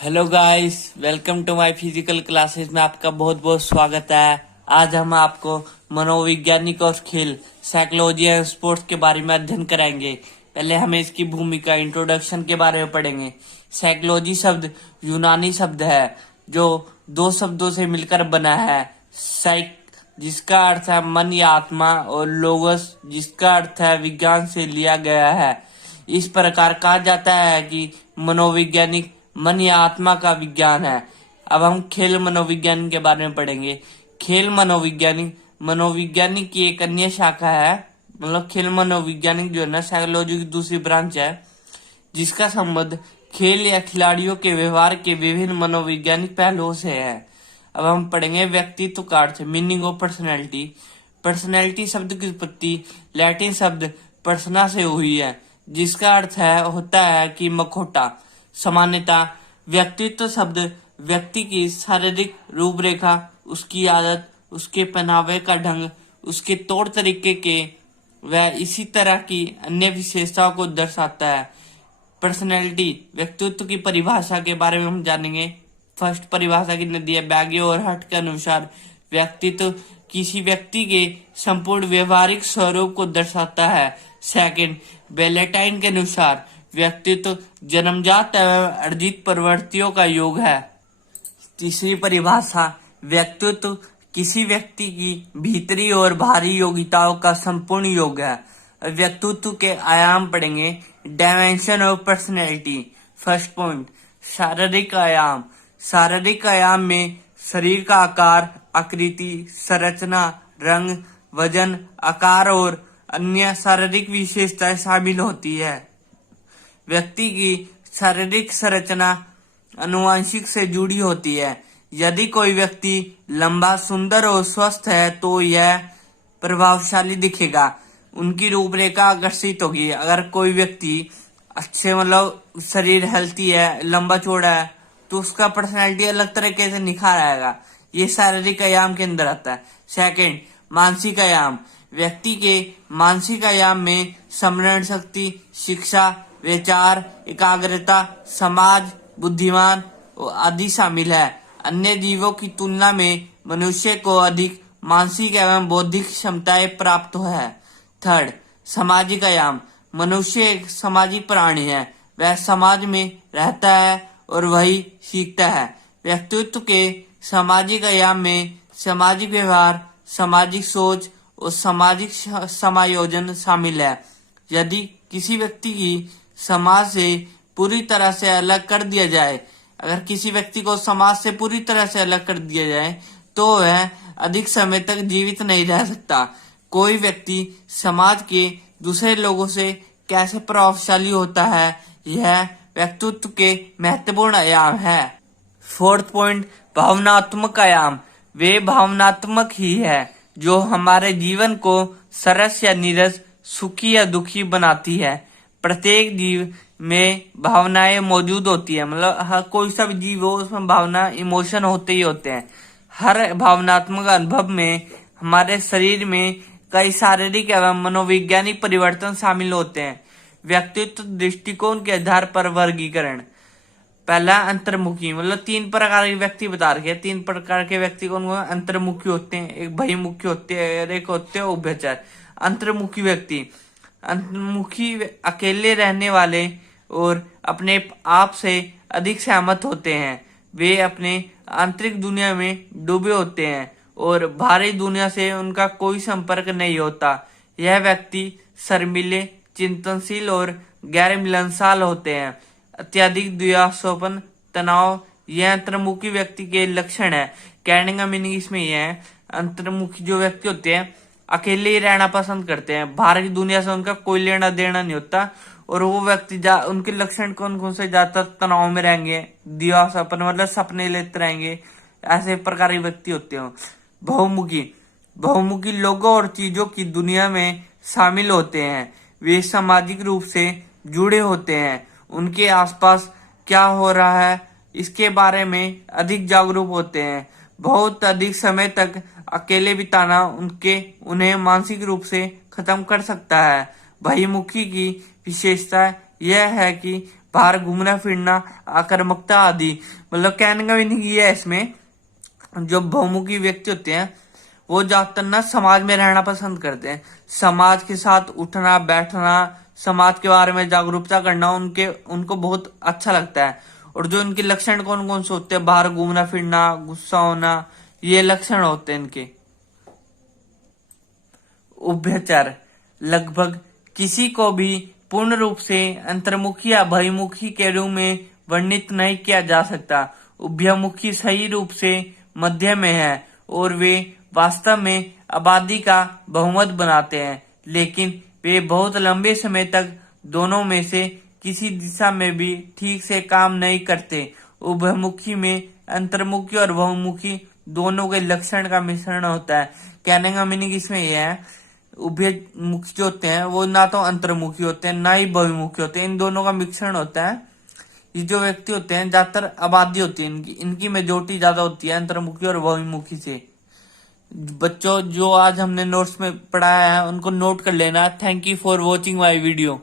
Hello guys, welcome to my physical classes में आपका बहुत बहुत स्वागत है। आज हम आपको मनोवैज्ञानिक और खेल साइकोलॉजी एंड स्पोर्ट्स के बारे में अध्ययन कराएंगे। पहले हमें इसकी भूमिका इंट्रोडक्शन के बारे में पढ़ेंगे। साइकोलॉजी शब्द यूनानी शब्द है जो दो शब्दों से मिलकर बना है। साइक जिसका अर्थ है मन या आत्मा और लोगस जिसका अर्थ है विज्ञान से लिया गया है। इस प्रकार कहा जाता है कि मनोवैज्ञानिक मन या आत्मा का विज्ञान है। अब हम खेल मनोविज्ञान के बारे में पढ़ेंगे। खेल मनोविज्ञानिक की एक अन्य शाखा है। मतलब खेल मनोविज्ञानिक जो है ना, साइकोलॉजी की दूसरी ब्रांच है जिसका संबंध खेल या खिलाड़ियों के व्यवहार के विभिन्न मनोवैज्ञानिक पहलुओं से है। अब हम पढ़ेंगे व्यक्तित्व का अर्थ, मीनिंग ऑफ पर्सनैलिटी। पर्सनैलिटी शब्द की उत्पत्ति लैटिन शब्द पर्सना से हुई है जिसका अर्थ होता है कि मखौटा। सामान्यता व्यक्तित्व शब्द व्यक्ति की शारीरिक रूपरेखा, उसकी आदत, उसके पहनावे का ढंग, उसके तौर तरीके के व इसी तरह की अन्य विशेषताओं को दर्शाता है। पर्सनैलिटी व्यक्तित्व की परिभाषा के बारे में हम जानेंगे। फर्स्ट परिभाषा की नदी है बैगे और हट के अनुसार व्यक्तित्व किसी व्यक्ति के संपूर्ण व्यवहारिक स्वरूप को दर्शाता है। सेकंड बेलेटाइन के अनुसार व्यक्तित्व जन्मजात एवं अर्जित प्रवृत्तियों का योग है। तीसरी परिभाषा व्यक्तित्व किसी व्यक्ति की भीतरी और बाहरी योग्यताओं का संपूर्ण योग है। व्यक्तित्व के आयाम पढ़ेंगे। Dimension of personality. First point शारीरिक आयाम। शारीरिक आयाम में शरीर का आकार, आकृति, संरचना, रंग, वजन, आकार और अन्य शारीरिक विशेषताएं शामिल होती है। व्यक्ति की शारीरिक संरचना आनुवंशिक से जुड़ी होती है। यदि कोई व्यक्ति लंबा, सुंदर और स्वस्थ है तो यह प्रभावशाली दिखेगा, उनकी रूपरेखा आकर्षित होगी। अगर कोई व्यक्ति अच्छे मतलब शरीर हेल्थी है, लंबा चौड़ा है, तो उसका पर्सनैलिटी अलग तरीके से निखार आएगा। ये शारीरिक आयाम के अंदर आता है। सेकंड मानसिक आयाम। व्यक्ति के मानसिक आयाम में स्मरण शक्ति, शिक्षा, विचार, एकाग्रता, समाज, बुद्धिमान आदि शामिल है। अन्य जीवों की तुलना में मनुष्य को अधिक मानसिक एवं बौद्धिक क्षमताएं प्राप्त है। थर्ड सामाजिक आयाम। मनुष्य एक सामाजिक प्राणी है, वह समाज में रहता है और वही सीखता है। व्यक्तित्व के सामाजिक आयाम में सामाजिक व्यवहार, सामाजिक सोच और सामाजिक समायोजन शामिल है। यदि किसी व्यक्ति की समाज से पूरी तरह से अलग कर दिया जाए, अगर किसी व्यक्ति को समाज से पूरी तरह से अलग कर दिया जाए तो वह अधिक समय तक जीवित नहीं रह सकता। कोई व्यक्ति समाज के दूसरे लोगों से कैसे प्रभावशाली होता है, यह व्यक्तित्व के महत्वपूर्ण आयाम है। फोर्थ पॉइंट भावनात्मक आयाम। वे भावनात्मक ही है जो हमारे जीवन को सरस या नीरस, सुखी या दुखी बनाती है। प्रत्येक जीव में भावनाएं मौजूद होती है। मतलब हर कोई सा भी जीव हो उसमें भावना, इमोशन होते ही होते हैं। हर भावनात्मक अनुभव में हमारे शरीर में कई शारीरिक एवं मनोवैज्ञानिक परिवर्तन शामिल होते हैं। व्यक्तित्व दृष्टिकोण के आधार पर वर्गीकरण। पहला अंतर्मुखी। मतलब तीन प्रकार के व्यक्ति बता रखे हैं। तीन प्रकार के व्यक्ति कौन कौन? अंतर्मुखी होते हैं, एक बहिर्मुखी होते हैं और एक होते हैं उभयचर। अंतर्मुखी व्यक्ति अंतर्मुखी अकेले रहने वाले और अपने आप से अधिक सहमत होते हैं। वे अपने आंतरिक दुनिया में डूबे होते हैं और बाहरी दुनिया से उनका कोई संपर्क नहीं होता। यह व्यक्ति शर्मीले, चिंतनशील और गैर मिलनसार होते हैं। अत्यधिक द्विआसोपन, तनाव, यह अंतर्मुखी व्यक्ति के लक्षण है। कहने का मीनिंग इसमें यह है, अंतर्मुखी जो व्यक्ति होते हैं अकेले ही रहना पसंद करते हैं, बाहर की दुनिया से उनका कोई लेना देना नहीं होता। और वो व्यक्ति उनके लक्षण कौन कौन से? ज्यादातर तनाव में रहेंगे, दिवासापन मतलब सपने लेते रहेंगे, ऐसे प्रकार के व्यक्ति होते हैं। बहुमुखी लोगों और चीजों की दुनिया में शामिल होते हैं। वे सामाजिक रूप से जुड़े होते हैं, उनके आसपास क्या हो रहा है इसके बारे में अधिक जागरूक होते हैं। बहुत अधिक समय तक अकेले बिताना उन्हें मानसिक रूप से खत्म कर सकता है। बहिर्मुखी की विशेषता यह है कि बाहर घूमना फिरना, आक्रामकता आदि। मतलब कहने का भी नहीं है इसमें, जो बहुमुखी व्यक्ति होते हैं वो ज्यादातर ना समाज में रहना पसंद करते हैं। समाज के साथ उठना बैठना, समाज के बारे में जागरूकता करना उनको बहुत अच्छा लगता है। और जो इनके लक्षण कौन कौन से होते हैं, बाहर घूमना फिरना, गुस्सा होना, ये लक्षण होते हैं इनके। उभयचर, लगभग किसी को भी पूर्ण रूप से अंतर्मुखी या बहिर्मुखी के रूप में वर्णित नहीं किया जा सकता। उभयमुखी सही रूप से मध्य में है और वे वास्तव में आबादी का बहुमत बनाते हैं, लेकिन वे बहुत लंबे समय तक दोनों में से किसी दिशा में भी ठीक से काम नहीं करते। उभयमुखी में अंतर्मुखी और बहुमुखी दोनों के लक्षण का मिश्रण होता है। कहने का मीनिंग इसमें यह है, उभयमुखी जो होते हैं वो ना तो अंतर्मुखी होते हैं ना ही बहुमुखी होते हैं, इन दोनों का मिश्रण होता है। ये जो व्यक्ति होते हैं, ज्यादातर आबादी होती है इनकी मेजोरिटी ज्यादा होती है अंतर्मुखी और बहुमुखी से। बच्चों, जो आज हमने नोट्स में पढ़ाया है उनको नोट कर लेना। Thank you for watching my video.